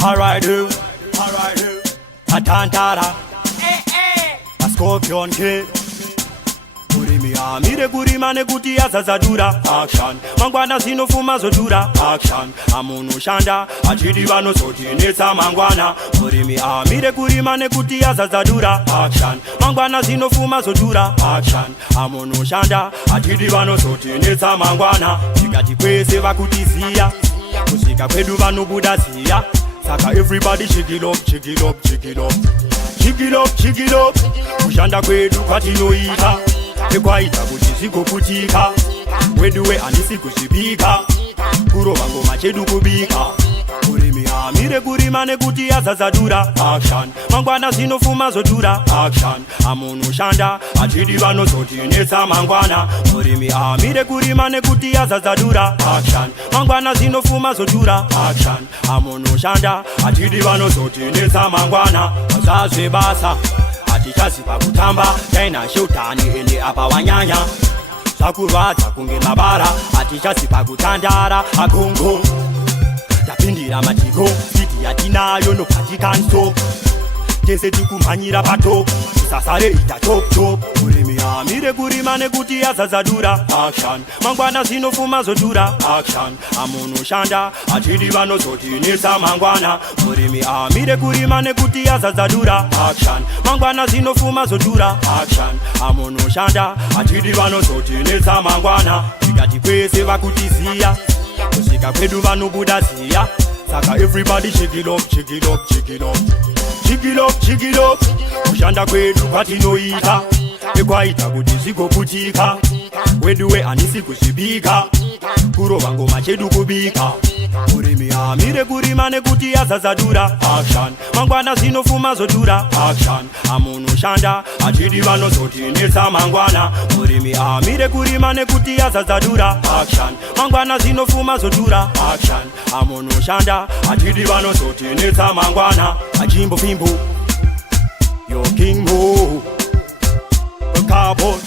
Alright, Atantara, a scorpion kid. Mire kurimane kuti yazazadura action mangwana zinofuma zodura action amunhu shanda achidi vanozotinetsa mangwana mire kurimane kuti yazazadura action mangwana zinofuma zodura action amunhu shanda achidi vanozotinetsa mangwana tikati kwese vakutiziya kusvika kwedu vanobuda ziya saka everybody shake it up, shake it up, shake it up, shake it up, shake it up. Kushanda kwedu kwatinoita ekwaita kuti zikoputika weduwe handisi kuzvibika kurova ngoma chedu kubika mire kurimane kuti yazazadura action mangwana zinofuma zodura action amunhu shanda achidi vanozotinetsa mangwana mire kurimane kuti yazazadura action mangwana zinofuma zodura action amunhu shanda achidi vanozotinetsa mangwana zazve basa atichaziva kutamba taina shotani ende apa wanyanya zvakurwadza kunge mabara atichaziva kutandara agongo tapindira matiko siti yatinayo nopatikanso tese tikumhanyira pato usasare ita top top mire kurimane kuti yazazadura action mangwana zinofuma zodura action amunhu shanda achidi vanozotinetsa mangwana mire kurimane kuti yazazadura action mangwana zinofuma zodura action amunhu shanda achidi vanozotinetsa mangwana tikati kwese vakutiziya kusvika kwedu vanobuda ziya saka everybody shake it up, shake it up, shake it up, shake it up, shake it up. Kushanda kwedu kwatinoita ekwaita kuti zikoputika weduwe handisi kuzvibika kurova ngoma chedu kubika mire kurimane kuti yazazadura action mangwana zinofuma zodura action amunhu shanda achidi vanozotinetsa mangwana mire kurimane kuti yazazadura action mangwana zinofuma zodura action amunhu shanda achidi vanozotinetsa mangwana achimbo fimbo yo king mo carbon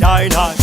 die night